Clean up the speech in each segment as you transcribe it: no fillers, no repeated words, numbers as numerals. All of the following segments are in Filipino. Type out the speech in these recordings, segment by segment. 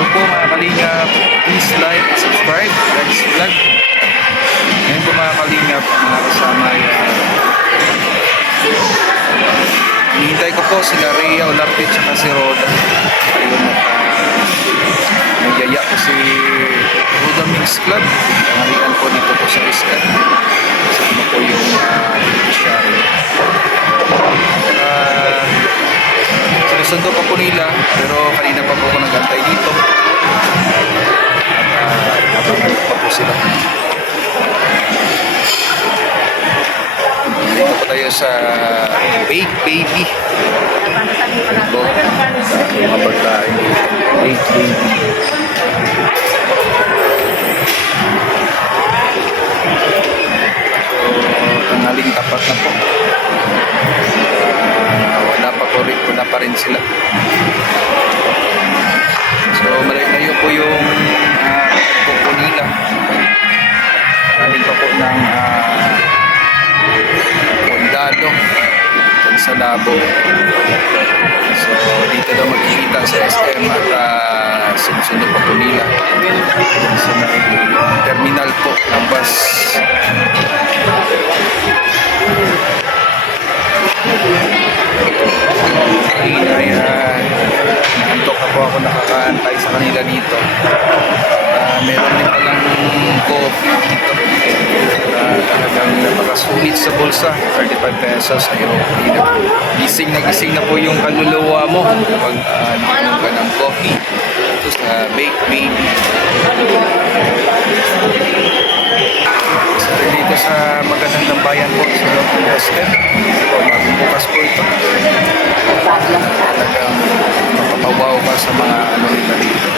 So po mga kalingap, please like, subscribe, next vlog. Ngayon po mga kalingap, mga kasama hinihintay ko po sila Rhea Olarte at si Roda. Ayun at nagyaya ko si Roda Mix Club. Nangalian po dito po sa Iskan. Kasama po yung beneficiary. Sinusundo pa po nila pero kanina pa po ako nag-antay dito. At nabagal pa po sila. Dito po tayo sa Bake Baby. Ito, mga pagkain. Bake Baby. So, tanghaling tapat na po. Wala pa rin sila. So, malayo po yung kuko nila. Galing pa po ng Condado sa Labo. So dito daw magkikita sa SM at sinusunod pa po nila sa terminal po ng bus. Naantok na po ako, nakakaantay sa kanila dito. Meron din palang coffee dito. Talagang napakasulit sa bulsa, 35 pesos. Ayaw, gising na po yung kaluluwa mo kapag nakinom ka ng coffee. Ito sa Bake Baby. So, dito sa magandang tambayan po sa loob ng Western. So, magbukas po ito. Talagang mapapawaw ka sa mga nila dito.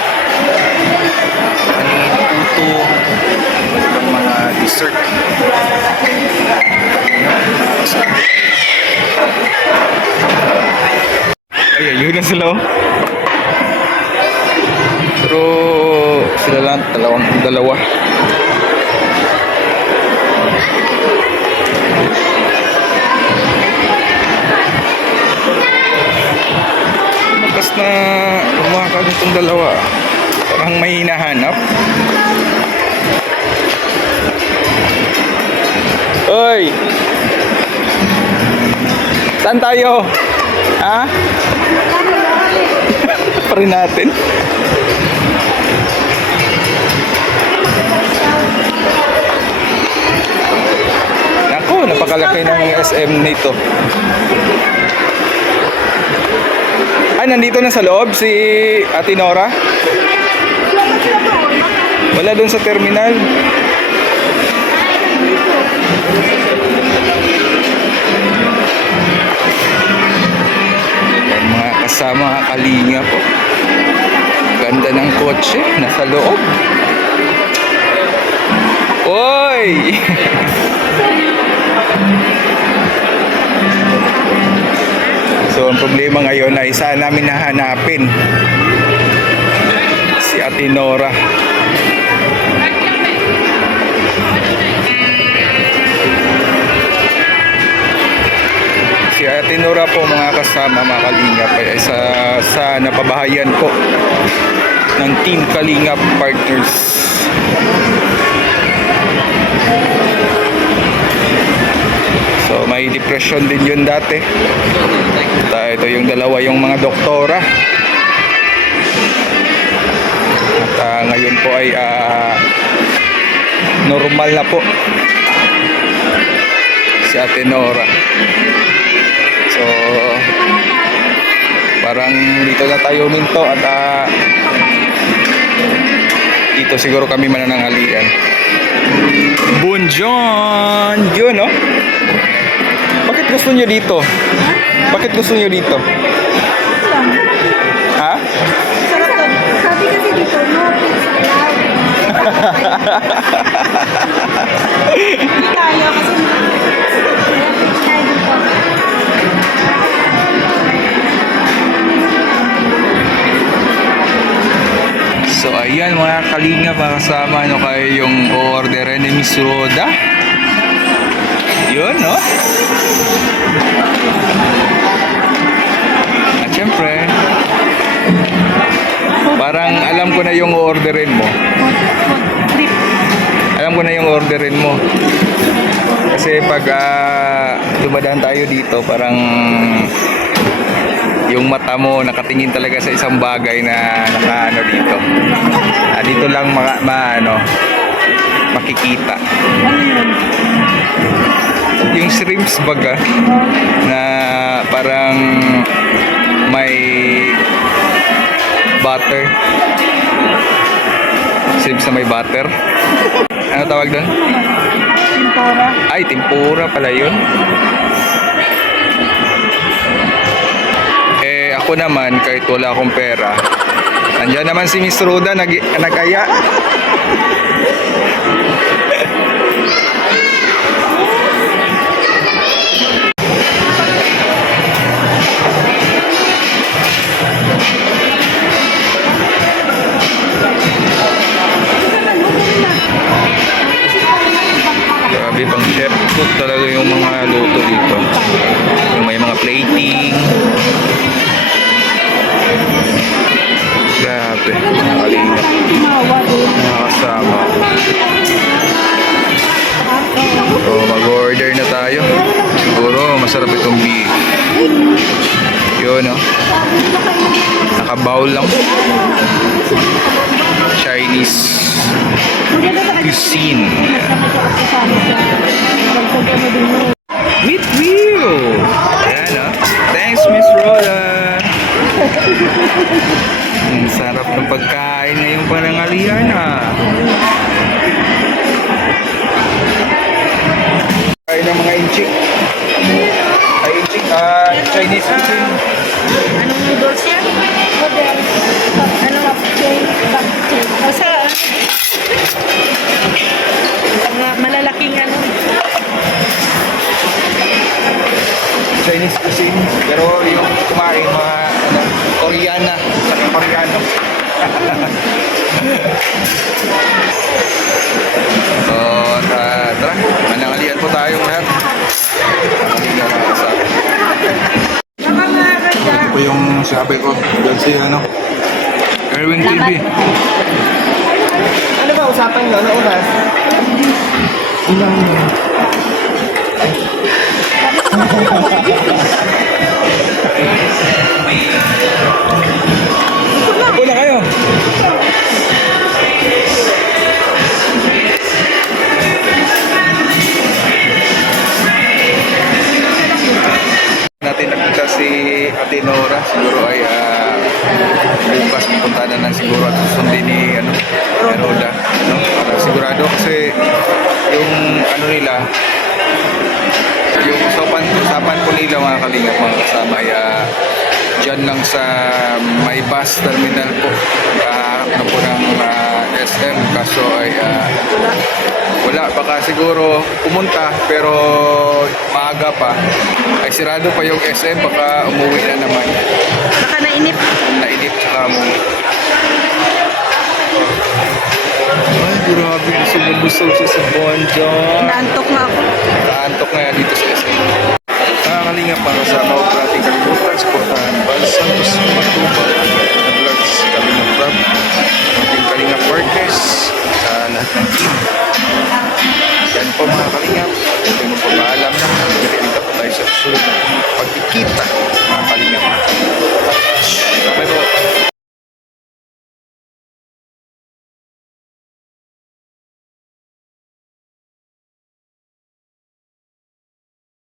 Puto, ibang mga dessert. Ay, ayun na sila. Pero sila lang, dalawa. Makas na umakag itong dalawa. Parang may hinahanap. Hoy! Saan tayo? Ha? Pa rin natin. Naku, napakalaki ng SM nito. Ah, nandito na sa loob si Ate Nora? Wala doon sa terminal. Ayan, mga kasama kalinga po. Ganda ng kotse, nasa loob. Oy! So ang problema ngayon ay saan namin nahanapin si Ate Nora. Si Ate Nora po mga kasama mga Kalingap ay sa napabahayan po ng Team Kalingap Partners. So may depression din yun dati. Ito yung dalawa yung mga doktora. At ngayon po ay normal na po si Ate Nora. So parang dito na tayo minto at dito siguro kami mananangalian. Bonjon! Yun, no? Bakit gusto nyo dito? Bakit gusto nyo dito? Ha? Sabi kasi dito, no pizza allowed. Hindi kaya kasi So ayan mga kalinga, kasama no kayo yung order ni Miss Roda. Yun, no? At syempre Parang alam ko na yung orderin mo. Food trip. Alam ko na yung orderin mo. Kasi pag dumadaan tayo dito, parang yung mata mo nakatingin talaga sa isang bagay na nakaano dito. Dito lang makikita. Ano yun? Yung shrimps baga na parang may butter. Shrimps na may butter. Ano tawag doon? Tempura. Ay, tempura pala yun. Ako naman, kahit wala akong pera, andyan naman si Miss Roda, nag-aya. Grabe, pang chef cook talaga yung mga luto dito. Yung may mga plating. Grabe, nakalingap. Nakakasama. So, mag-order na tayo. Siguro, masarap itong beef. Yun, no? Nakabowl lang. Chinese cuisine. Meet you! Ayan, no? Thanks, Miss Roda. Ang sarap ng pagkain ngayong panangalian, Kain ng mga inchik. Ay, inchik, Chinese cuisine. Anong noodles yan? Hotel. Ano? Capchain. Basta, mga malalaking ano. Chinese cuisine. Pero yung kumain, mga Koreana. Sa Koreano. So, tara. Manangalian po tayong lahat. Ito po yung sabi ko. Doon si Erwin TV. Ano ba usapan nyo? Ano oras? Wala kayo. Natin nakita si Ate Nora. Siguro ay bukas pupunta na lang siguro at susundin ni Roda. No? Para sigurado kasi yung nila, yung usapan po nila mga kalingap, mga kasama ay dyan lang sa may bus terminal po. Kaharap na po ng SM. Kaso ay wala. Baka siguro pumunta pero maaga pa. Ay sirado pa yung SM. Baka umuwi na naman. Baka nainip. Nainip saka umuwi. Ay, grabe. Busog siya sa bonjo. Naantok na ako. Nakaantok na yan dito sa SM. Nakakalingap para sa bawat ating kalimutan. Supportahan. Bal Santos Matubang na vlogs.